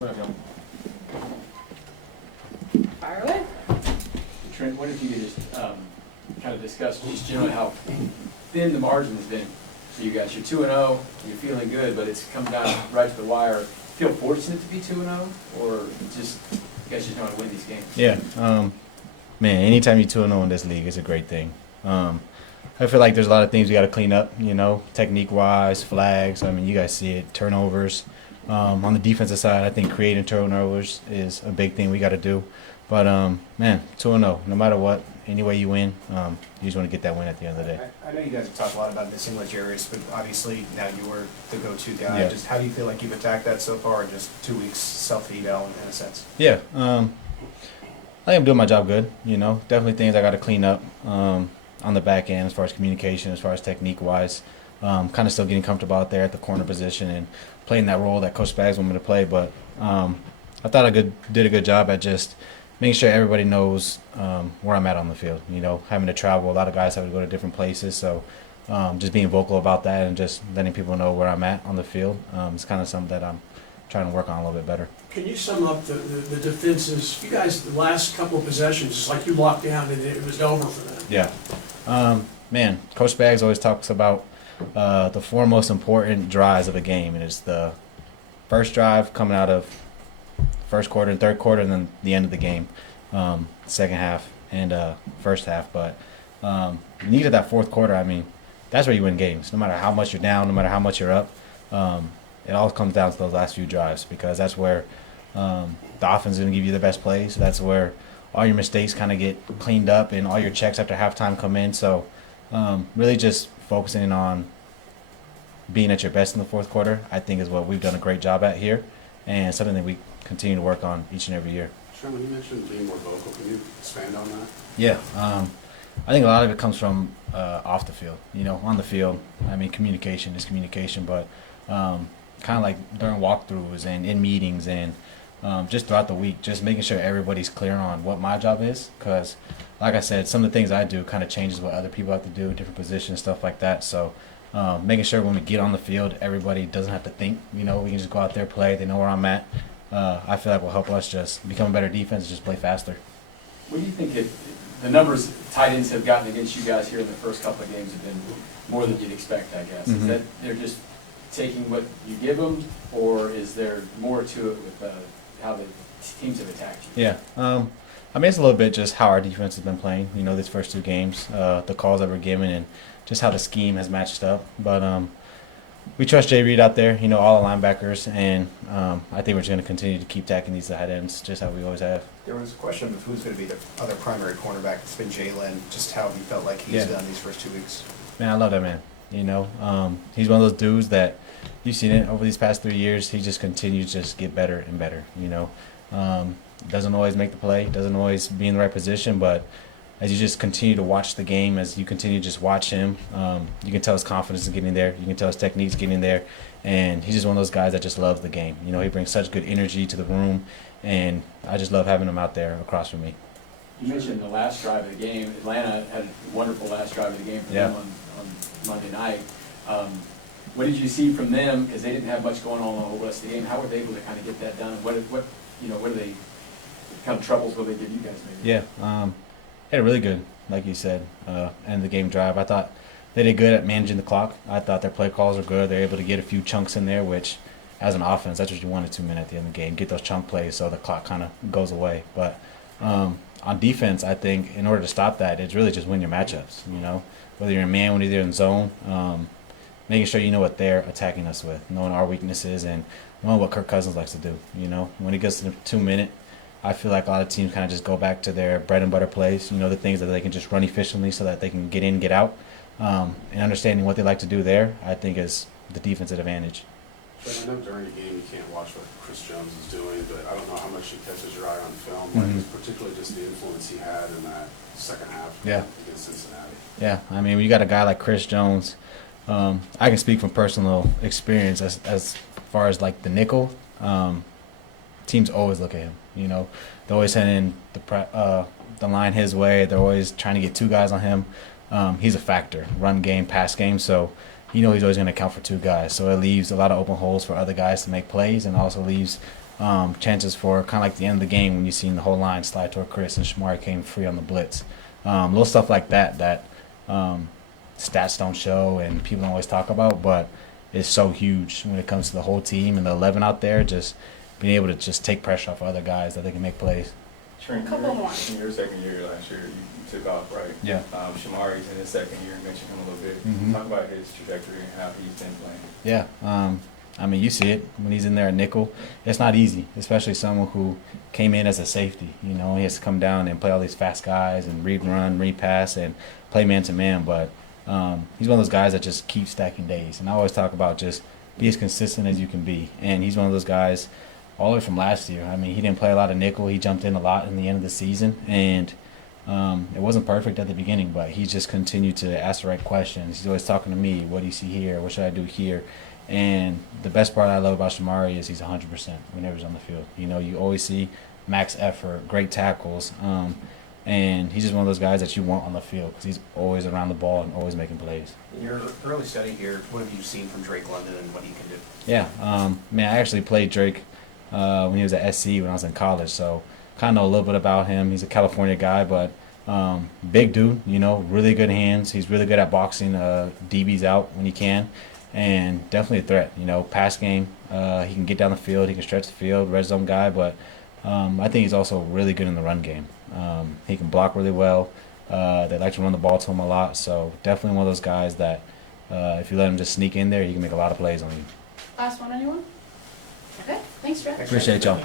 Fire away. Trent, what if you could just kind of discuss just generally how thin the margin has been for you guys? You're 2-0, you're feeling good, but it's come down right to the wire. Feel fortunate to be 2-0, or just you guys just know how to win these games? Yeah, man, anytime you're 2-0 in this league, it's a great thing. I feel like there's a lot of things we got to clean up, technique-wise, flags. I mean, you guys see it, turnovers. On the defensive side, I think creating turnovers is a big thing we got to do. But, man, 2-0, no matter what, any way you win, you just want to get that win at the end of the day. I know you guys have talked a lot about missing Legarius, but obviously now you were the go-to guy. Yeah. Just how do you feel like you've attacked that so far in just 2 weeks self-eval in a sense? Yeah, I think I'm doing my job good, Definitely things I got to clean up on the back end as far as communication, as far as technique-wise. Kind of still getting comfortable out there at the corner position and playing that role that Coach Spags wanted me to play. But I thought I did a good job at just making sure everybody knows where I'm at on the field. Having to travel, a lot of guys have to go to different places. So just being vocal about that and just letting people know where I'm at on the field is kind of something that I'm trying to work on a little bit better. Can you sum up the defenses? You guys, the last couple of possessions, it's like you locked down and it was over for them. Yeah. Man, Coach Spags always talks about the four most important drives of a game, and it's the first drive coming out of first quarter and third quarter, and then the end of the game, second half and first half. But you need that fourth quarter. I mean, that's where you win games. No matter how much you're down, no matter how much you're up, it all comes down to those last few drives, because that's where the offense is going to give you the best plays. That's where all your mistakes kind of get cleaned up and all your checks after halftime come in. So really just focusing on being at your best in the fourth quarter, I think, is what we've done a great job at here, and something that we continue to work on each and every year. Trent, when you mentioned being more vocal, can you expand on that? Yeah, I think a lot of it comes from off the field. On the field, I mean, communication is communication, but kind of like during walkthroughs and in meetings and just throughout the week, just making sure everybody's clear on what my job is, because like I said, some of the things I do kind of changes what other people have to do, different positions, stuff like that. So making sure when we get on the field, everybody doesn't have to think. We can just go out there, play. They know where I'm at. I feel like will help us just become a better defense, just play faster. What do you think the numbers tight ends have gotten against you guys here in the first couple of games have been more than you'd expect, I guess? Mm-hmm. Is that they're just taking what you give them, or is there more to it with how the teams have attacked you? Yeah. I mean, it's a little bit just how our defense has been playing, these first two games, the calls that we're given, and just how the scheme has matched up. But we trust Jay Reed out there, all the linebackers, and I think we're just going to continue to keep tacking these tight ends just how we always have. There was a question of who's going to be the other primary cornerback. It's been Jalen, just how he felt like he's done these first 2 weeks. Man, I love that man. He's one of those dudes that you've seen it over these past 3 years. He just continues to just get better and better, Doesn't always make the play, doesn't always be in the right position, but as you just continue to watch the game, as you continue to just watch him, you can tell his confidence is getting there. You can tell his technique's getting there. And he's just one of those guys that just loves the game. He brings such good energy to the room, and I just love having him out there across from me. You mentioned the last drive of the game. Atlanta had a wonderful last drive of the game for them on Monday night. What did you see from them? Because they didn't have much going on the whole rest of the game. How were they able to kind of get that done? And what are they kind of troubles will they give you guys maybe? Yeah, had a really good, like you said, end of the game drive. I thought they did good at managing the clock. I thought their play calls were good. They're able to get a few chunks in there, which as an offense, that's what you want at 2 minutes at the end of the game. Get those chunk plays so the clock kind of goes away. But on defense, I think in order to stop that, it's really just win your matchups, Whether you're in man, whether you're in zone, making sure you know what they're attacking us with, knowing our weaknesses and knowing what Kirk Cousins likes to do, When it gets to the 2 minute, I feel like a lot of teams kind of just go back to their bread and butter plays, the things that they can just run efficiently so that they can get in, get out. And understanding what they like to do there, I think, is the defensive advantage. I know during the game you can't watch what Chris Jones is doing, but I don't know how much he catches your eye on film, particularly just the influence he had in that second half against Cincinnati. Yeah, I mean, when you got a guy like Chris Jones, I can speak from personal experience as far as like the nickel. Teams always look at him. They're always sending the line his way. They're always trying to get two guys on him. He's a factor, run game, pass game. So he's always going to account for two guys. So it leaves a lot of open holes for other guys to make plays, and also leaves chances for kind of like the end of the game when you seen the whole line slide toward Chris and Shamari came free on the blitz. Little stuff like that stats don't show and people don't always talk about, but it's so huge when it comes to the whole team and the 11 out there just being able to just take pressure off other guys that they can make plays. Trent, Couple more. in your second year last year, you took off, right? Yeah. Shamari's in his second year, you mentioned him a little bit. Mhm. Talk about his trajectory and how he's been playing. Yeah, I mean, you see it when he's in there at nickel. It's not easy, especially someone who came in as a safety. You know, he has to come down and play all these fast guys and read, run, read, pass, and play man to man. But he's one of those guys that just keeps stacking days. And I always talk about just be as consistent as you can be. And he's one of those guys all the way from last year. I mean, he didn't play a lot of nickel. He jumped in a lot in the end of the season, and it wasn't perfect at the beginning, but he just continued to ask the right questions. He's always talking to me, what do you see here? What should I do here? And the best part I love about Shamari is he's 100% whenever he's on the field. You know, you always see max effort, great tackles, and he's just one of those guys that you want on the field because he's always around the ball and always making plays. In your early study here, what have you seen from Drake London and what he can do? Yeah, man, I actually played Drake when he was at SC when I was in college, so kind of know a little bit about him. He's a California guy, but big dude, you know, really good hands. He's really good at boxing DBs out when he can, and definitely a threat. You know, pass game, he can get down the field, he can stretch the field, red zone guy, but I think he's also really good in the run game. He can block really well. They like to run the ball to him a lot, so definitely one of those guys that if you let him just sneak in there, he can make a lot of plays on you. Last one, anyone? Okay, thanks, Trent. Appreciate y'all.